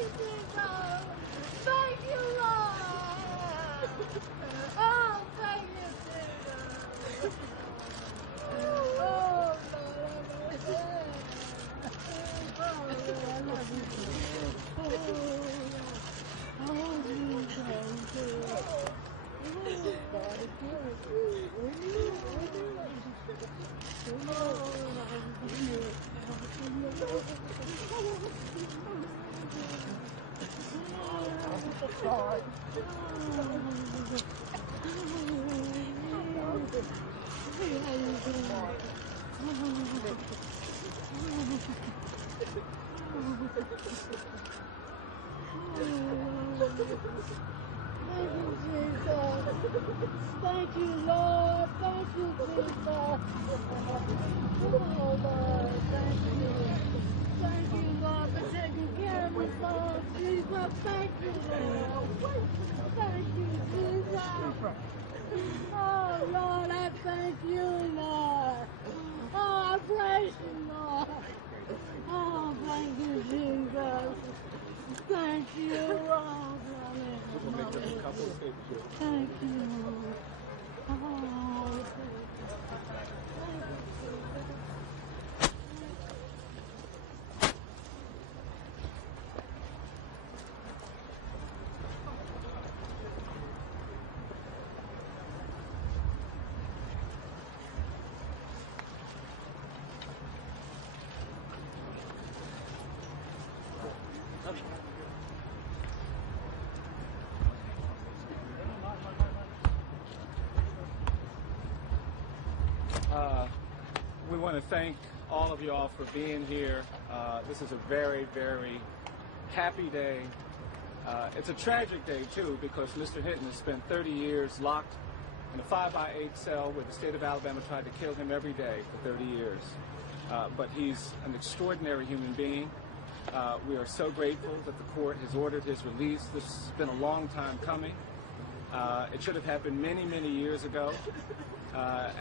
you, Jesus. Thank you, Lord. Oh, thank you, Jesus. Oh, Lord. I love you. Thank you, Jesus. Thank you, Lord. Thank you, Jesus. Oh, Lord. Thank you. Thank you, Lord, for taking care of us, Lord Jesus. Thank you, Lord. Thank you, Jesus. Oh, Lord, I thank you, Lord. Oh, I praise you, Lord. Oh, thank you, Jesus. Thank you, Lord. Thank you. Oh, We want to thank all of y'all for being here. This is a very, very happy day. It's a tragic day, too, because Mr. Hinton has spent 30 years locked in a 5x8 cell where the state of Alabama tried to kill him every day for 30 years. But he's an extraordinary human being. We are so grateful that the court has ordered his release. This has been a long time coming. It should have happened many, many years ago.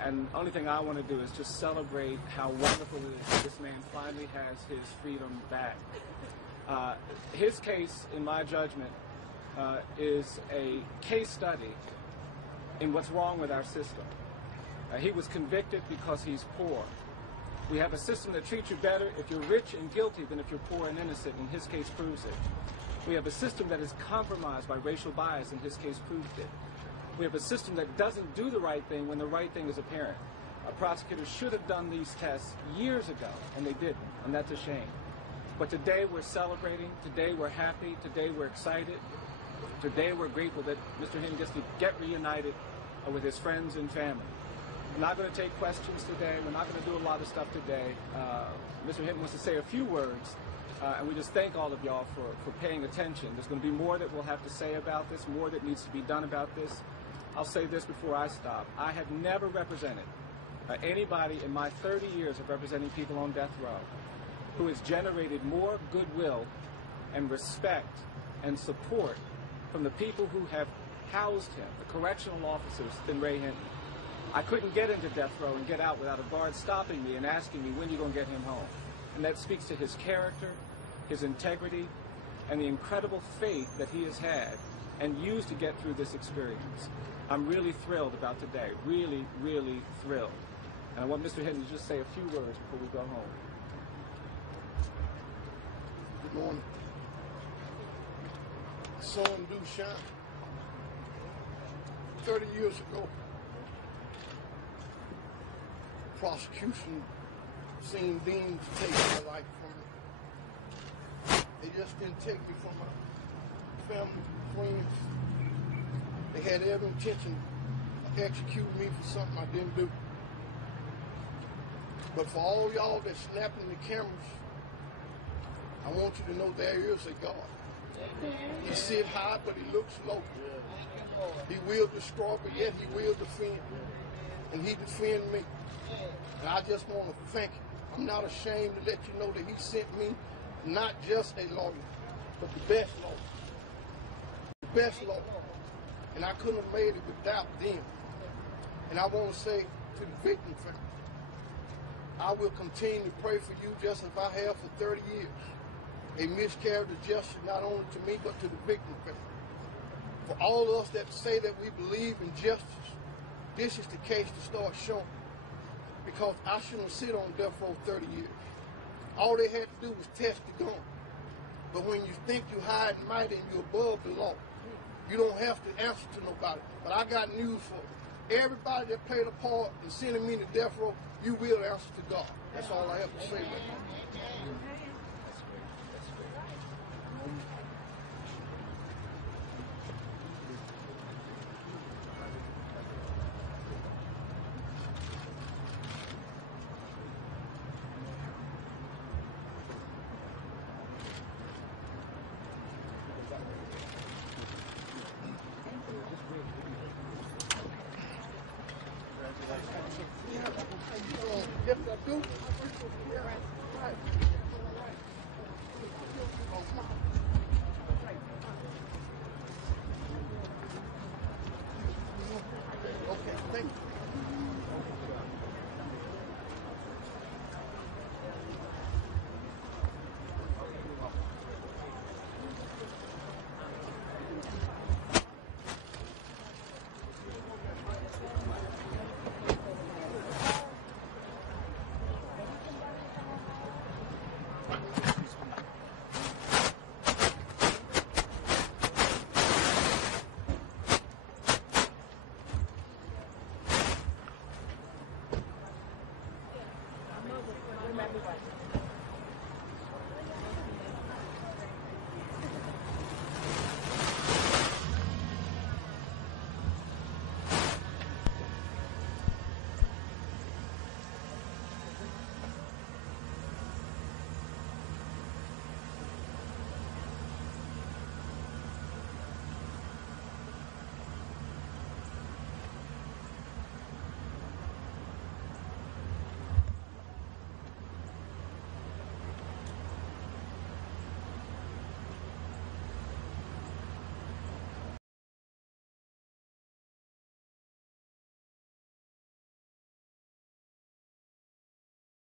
And the only thing I want to do is just celebrate how wonderful it is that this man finally has his freedom back. His case, in my judgment, is a case study in what's wrong with our system. He was convicted because he's poor. We have a system that treats you better if you're rich and guilty than if you're poor and innocent, and his case proves it. We have a system that is compromised by racial bias, and his case proved it. We have a system that doesn't do the right thing when the right thing is apparent. A prosecutor should have done these tests years ago, and they didn't, and that's a shame. But today we're celebrating, today we're happy, today we're excited, today we're grateful that Mr. Hinton gets to get reunited with his friends and family. We're not going to take questions today. We're not going to do a lot of stuff today. Mr. Hinton wants to say a few words, and we just thank all of y'all for paying attention. There's going to be more that we'll have to say about this, more that needs to be done about this. I'll say this before I stop. I have never represented anybody in my 30 years of representing people on death row who has generated more goodwill and respect and support from the people who have housed him, the correctional officers, than Ray Hinton. I couldn't get into death row and get out without a guard stopping me and asking me, when are you going to get him home? And that speaks to his character, his integrity, and the incredible faith that he has had and used to get through this experience. I'm really thrilled about today, really, really thrilled. And I want Mr. Hinton to just say a few words before we go home. Good morning. The sun do shine. 30 years ago, the prosecution seemed deemed to take my life from me. They just didn't take me from my family, friends. They had every intention of executing me for something I didn't do. But for all y'all that's snapping the cameras, I want you to know there is a God. He sit high, but he looks low. He will destroy, but yet he will defend. And he defend me. And I just want to thank him. I'm not ashamed to let you know that he sent me not just a lawyer, but the best lawyer. The best lawyer. And I couldn't have made it without them. And I want to say to the victim family, I will continue to pray for you just as I have for 30 years. a miscarriage of justice, not only to me, but to the victim family. For all of us that say that we believe in justice, this is the case to start showing. Because I shouldn't sit on death row 30 years. All they had to do was test the gun. But when you think you're high and mighty and you're above the law, you don't have to answer to nobody. But I got news for you. Everybody that played a part in sending me to death row, you will answer to God. That's all I have to say, man.